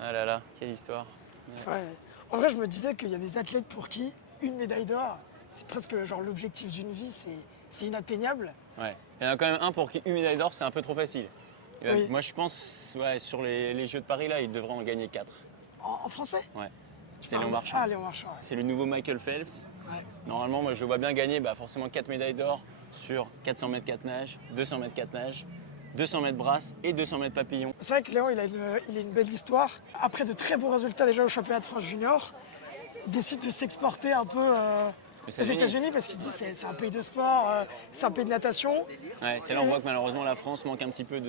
Ah là là, quelle histoire. Ouais. Ouais. En vrai, je me disais qu'il y a des athlètes pour qui une médaille d'or, c'est presque genre l'objectif d'une vie, c'est inatteignable. Ouais. Il y en a quand même un pour qui une médaille d'or, c'est un peu trop facile. Oui. Moi, je pense, ouais, sur les Jeux de Paris, là, il devrait en gagner 4. En français? Ouais. Tu C'est parles- Léon Marchand. Ah, Léon Marchand, ouais. C'est le nouveau Michael Phelps. Ouais. Normalement, moi, je le vois bien gagner forcément 4 médailles d'or sur 400 mètres 4 nages, 200 mètres 4 nages, 200 mètres brasse et 200 mètres papillon. C'est vrai que Léon, il a une belle histoire. Après de très bons résultats déjà au championnat de France junior, il décide de s'exporter un peu aux États-Unis parce qu'il se dit c'est un pays de sport, c'est un pays de natation. Ouais, c'est là où on voit que malheureusement la France manque un petit peu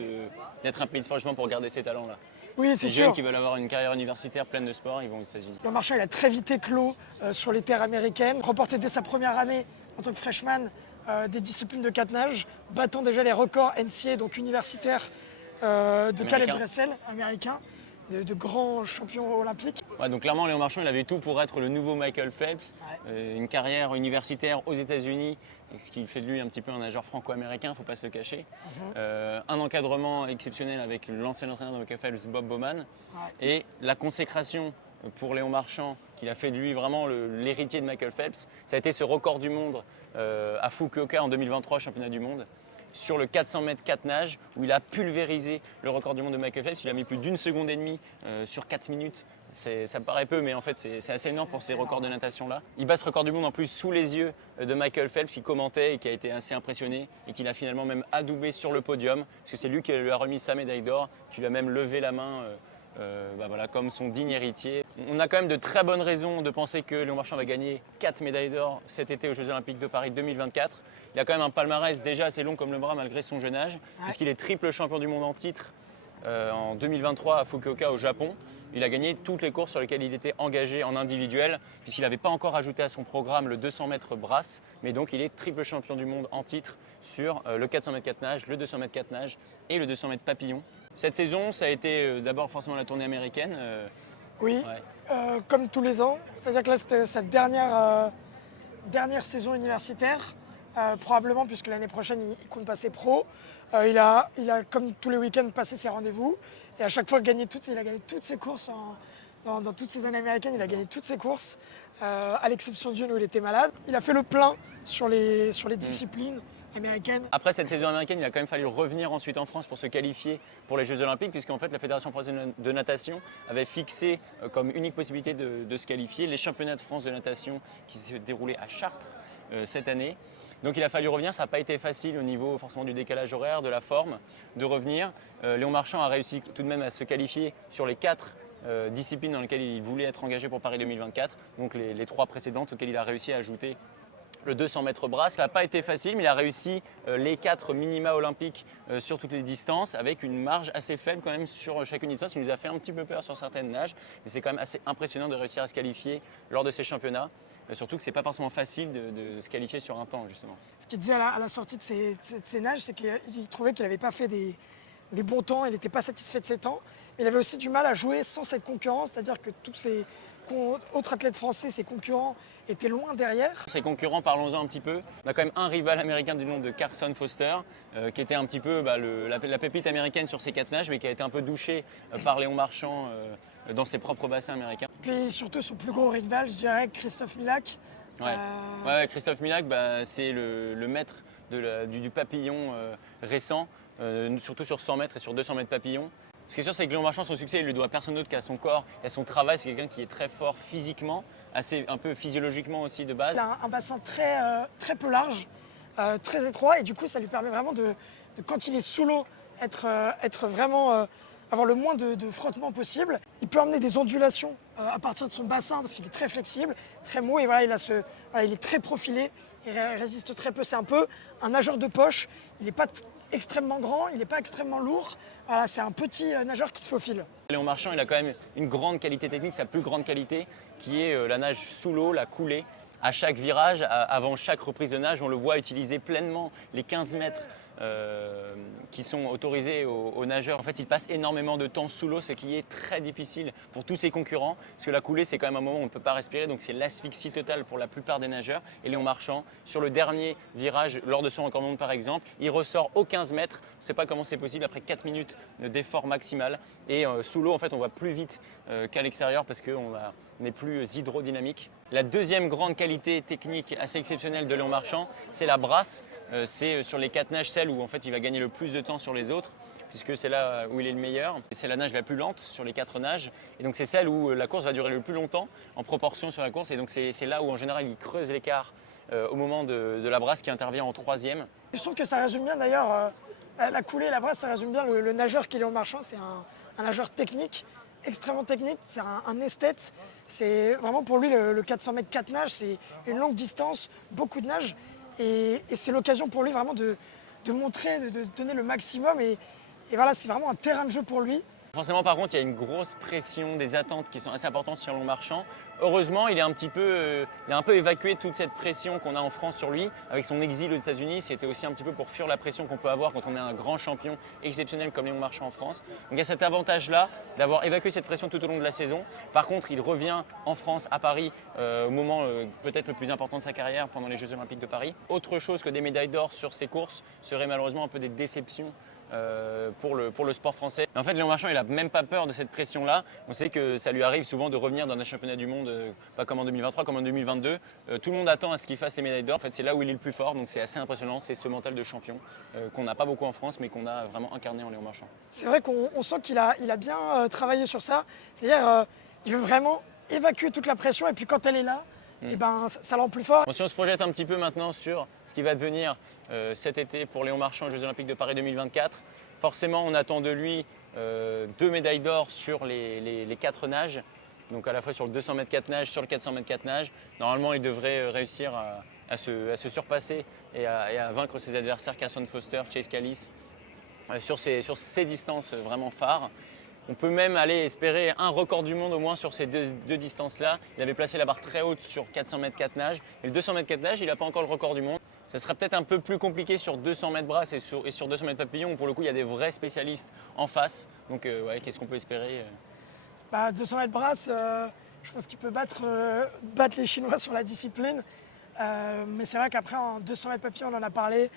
d'être un pays de sport justement pour garder ces talents-là. Oui, Les c'est jeunes sûr. qui veulent avoir une carrière universitaire pleine de sport, ils vont aux États-Unis. Léon Marchand, il a très vite éclos sur les terres américaines, remporté dès sa première année en tant que freshman des disciplines de 4 nages, battant déjà les records NCAA, donc universitaires, de Caleb Dressel, américain, de grands champions olympiques. Ouais, donc clairement, Léon Marchand, il avait tout pour être le nouveau Michael Phelps, une carrière universitaire aux États-Unis, ce qui fait de lui un petit peu un nageur franco-américain, il ne faut pas se le cacher. Un encadrement exceptionnel avec l'ancien entraîneur de Michael Phelps, Bob Bowman, et la consécration pour Léon Marchand, qui a fait de lui vraiment l'héritier de Michael Phelps, ça a été ce record du monde à Fukuoka en 2023, championnat du monde, sur le 400 mètres 4 nages, où il a pulvérisé le record du monde de Michael Phelps. Il a mis plus d'une seconde et demie sur 4 minutes. Ça paraît peu, mais en fait, c'est assez énorme pour ces records de natation-là. Il bat ce record du monde en plus sous les yeux de Michael Phelps, qui commentait et qui a été assez impressionné et qui l'a finalement même adoubé sur le podium, parce que c'est lui qui lui a remis sa médaille d'or, qui lui a même levé la main voilà, comme son digne héritier. On a quand même de très bonnes raisons de penser que Léon Marchand va gagner 4 médailles d'or cet été aux Jeux Olympiques de Paris 2024. Il a quand même un palmarès déjà assez long comme le bras malgré son jeune âge, puisqu'il est triple champion du monde en titre en 2023 à Fukuoka au Japon. Il a gagné toutes les courses sur lesquelles il était engagé en individuel, puisqu'il n'avait pas encore ajouté à son programme le 200 mètres brasse, mais donc il est triple champion du monde en titre sur le 400 mètres 4 nages, le 200 mètres 4 nages et le 200 mètres papillon. Cette saison, ça a été d'abord forcément la tournée américaine. Oui, comme tous les ans. C'est-à-dire que là, c'était sa dernière saison universitaire, probablement puisque l'année prochaine, il compte passer pro. Il a, comme tous les week-ends, passé ses rendez-vous. Et à chaque fois, il a gagné toutes ses courses. Dans toutes ces années américaines, il a gagné toutes ses courses, à l'exception d'une où il était malade. Il a fait le plein sur les disciplines américaines. Après cette saison américaine, il a quand même fallu revenir ensuite en France pour se qualifier pour les Jeux Olympiques, puisqu'en fait la Fédération française de natation avait fixé comme unique possibilité de se qualifier les championnats de France de natation qui se déroulaient à Chartres cette année. Donc il a fallu revenir, ça n'a pas été facile au niveau forcément du décalage horaire, de la forme, de revenir. Léon Marchand a réussi tout de même à se qualifier sur les 4 disciplines dans lesquelles il voulait être engagé pour Paris 2024, donc les 3 précédentes auxquelles il a réussi à ajouter le 200 mètres brasse. Ça n'a pas été facile, mais il a réussi les 4 minima olympiques sur toutes les distances avec une marge assez faible quand même sur chacune distance. Il nous a fait un petit peu peur sur certaines nages, mais c'est quand même assez impressionnant de réussir à se qualifier lors de ces championnats. Surtout que ce n'est pas forcément facile de se qualifier sur un temps, justement. Ce qu'il disait à la sortie de ses nages, c'est qu'il trouvait qu'il n'avait pas fait des bons temps, il n'était pas satisfait de ses temps. Mais il avait aussi du mal à jouer sans cette concurrence, c'est-à-dire que tous ses autres athlètes français, ses concurrents, étaient loin derrière. Ses concurrents, parlons-en un petit peu. On a quand même un rival américain du nom de Carson Foster, qui était un petit peu la pépite américaine sur ses 4 nages, mais qui a été un peu douché par Léon Marchand dans ses propres bassins américains. Puis surtout son plus gros rival, je dirais, Christophe Milak. Ouais, Christophe Milak, c'est le maître du papillon récent, surtout sur 100 mètres et sur 200 mètres papillon. Ce qui est sûr, c'est que Léon Marchand, son succès, il le doit à personne d'autre qu'à son corps et à son travail. C'est quelqu'un qui est très fort physiquement, un peu physiologiquement aussi de base. Il a un bassin très peu large, très étroit, et du coup, ça lui permet vraiment de quand il est sous l'eau, être vraiment avoir le moins de frottement possible. Il peut emmener des ondulations à partir de son bassin parce qu'il est très flexible, très mou, et voilà, il est très profilé, il résiste très peu. C'est un peu un nageur de poche. Il n'est pas extrêmement grand, il n'est pas extrêmement lourd. Voilà, c'est un petit nageur qui se faufile. Léon Marchand, il a quand même une grande qualité technique, sa plus grande qualité, qui est la nage sous l'eau, la coulée. À chaque virage, avant chaque reprise de nage, on le voit utiliser pleinement les 15 mètres qui sont autorisés aux nageurs. En fait, ils passent énormément de temps sous l'eau, ce qui est très difficile pour tous ses concurrents, parce que la coulée, c'est quand même un moment où on ne peut pas respirer, donc c'est l'asphyxie totale pour la plupart des nageurs. Et Léon Marchand, sur le dernier virage, lors de son record du monde par exemple, il ressort aux 15 mètres. On ne sait pas comment c'est possible après 4 minutes d'effort maximal. Et sous l'eau, en fait, on va plus vite qu'à l'extérieur parce qu'on n'est plus hydrodynamique. La deuxième grande qualité technique assez exceptionnelle de Léon Marchand, c'est la brasse. C'est sur les 4 nages celle où en fait, il va gagner le plus de temps sur les autres, puisque c'est là où il est le meilleur. C'est la nage la plus lente sur les 4 nages. Et donc c'est celle où la course va durer le plus longtemps en proportion sur la course. Et donc c'est là où en général il creuse l'écart au moment de la brasse qui intervient en 3e. Je trouve que ça résume bien d'ailleurs la coulée et la brasse, ça résume bien le nageur qui est Léon Marchand. C'est un nageur technique, extrêmement technique, c'est un esthète. C'est vraiment pour lui le 400 mètres 4 nages, c'est une longue distance, beaucoup de nages. Et c'est l'occasion pour lui vraiment de montrer, de donner le maximum. Et voilà, c'est vraiment un terrain de jeu pour lui. Forcément, par contre, il y a une grosse pression, des attentes qui sont assez importantes sur Léon Marchand. Heureusement, il a un peu évacué toute cette pression qu'on a en France sur lui. Avec son exil aux États-Unis, c'était aussi un petit peu pour fuir la pression qu'on peut avoir quand on est un grand champion exceptionnel comme Léon Marchand en France. Donc il y a cet avantage-là d'avoir évacué cette pression tout au long de la saison. Par contre, il revient en France, à Paris, au moment peut-être le plus important de sa carrière, pendant les Jeux Olympiques de Paris. Autre chose que des médailles d'or sur ses courses serait malheureusement un peu des déceptions pour le sport français. En fait, Léon Marchand, il n'a même pas peur de cette pression-là. On sait que ça lui arrive souvent de revenir dans un championnat du monde, pas comme en 2023, comme en 2022. Tout le monde attend à ce qu'il fasse les médailles d'or. En fait, c'est là où il est le plus fort, donc c'est assez impressionnant. C'est ce mental de champion qu'on n'a pas beaucoup en France, mais qu'on a vraiment incarné en Léon Marchand. C'est vrai qu'on sent qu'il a bien travaillé sur ça. C'est-à-dire, il veut vraiment évacuer toute la pression, et puis quand elle est là, et ben, ça le rend plus fort. Bon, si on se projette un petit peu maintenant sur ce qui va devenir cet été pour Léon Marchand aux Jeux Olympiques de Paris 2024, forcément on attend de lui 2 médailles d'or sur les 4 nages, donc à la fois sur le 200 mètres 4 nages, sur le 400 mètres 4 nages. Normalement il devrait réussir à se surpasser et à vaincre ses adversaires Carson Foster, Chase Callis sur ces distances vraiment phares. On peut même aller espérer un record du monde au moins sur ces deux distances-là. Il avait placé la barre très haute sur 400 mètres 4 nages. Et le 200 mètres 4 nages, il n'a pas encore le record du monde. Ça sera peut-être un peu plus compliqué sur 200 mètres brasse et sur 200 mètres papillon, où pour le coup, il y a des vrais spécialistes en face. Donc, ouais, qu'est-ce qu'on peut espérer 200 mètres brasse, je pense qu'il peut battre les Chinois sur la discipline. Mais c'est vrai qu'après, en 200 mètres papillon, on en a parlé.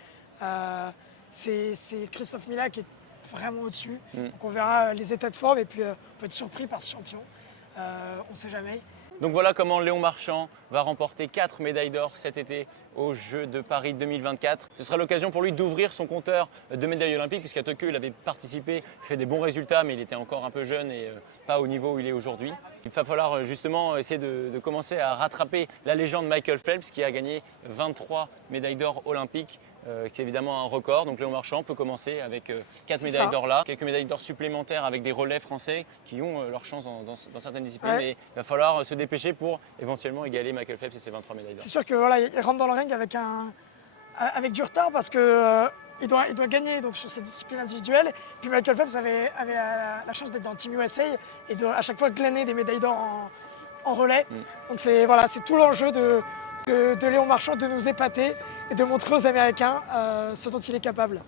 C'est Christophe Mila qui est vraiment au-dessus. Donc on verra les états de forme et puis on peut être surpris par ce champion. On ne sait jamais. Donc voilà comment Léon Marchand va remporter 4 médailles d'or cet été aux Jeux de Paris 2024. Ce sera l'occasion pour lui d'ouvrir son compteur de médailles olympiques, puisqu'à Tokyo il avait participé, fait des bons résultats, mais il était encore un peu jeune et pas au niveau où il est aujourd'hui. Il va falloir justement essayer de commencer à rattraper la légende Michael Phelps qui a gagné 23 médailles d'or olympiques. Qui est évidemment un record. Donc Léon Marchand peut commencer avec 4 médailles d'or là, quelques médailles d'or supplémentaires avec des relais français qui ont leur chance dans certaines disciplines. Mais il va falloir se dépêcher pour éventuellement égaler Michael Phelps et ses 23 médailles d'or. C'est sûr que voilà, il rentre dans le ring avec du retard parce que il doit gagner donc, sur cette discipline individuelle. Puis Michael Phelps avait la chance d'être dans Team USA et de à chaque fois glaner des médailles d'or en relais. Donc c'est tout l'enjeu de Léon Marchand de nous épater et de montrer aux Américains ce dont il est capable.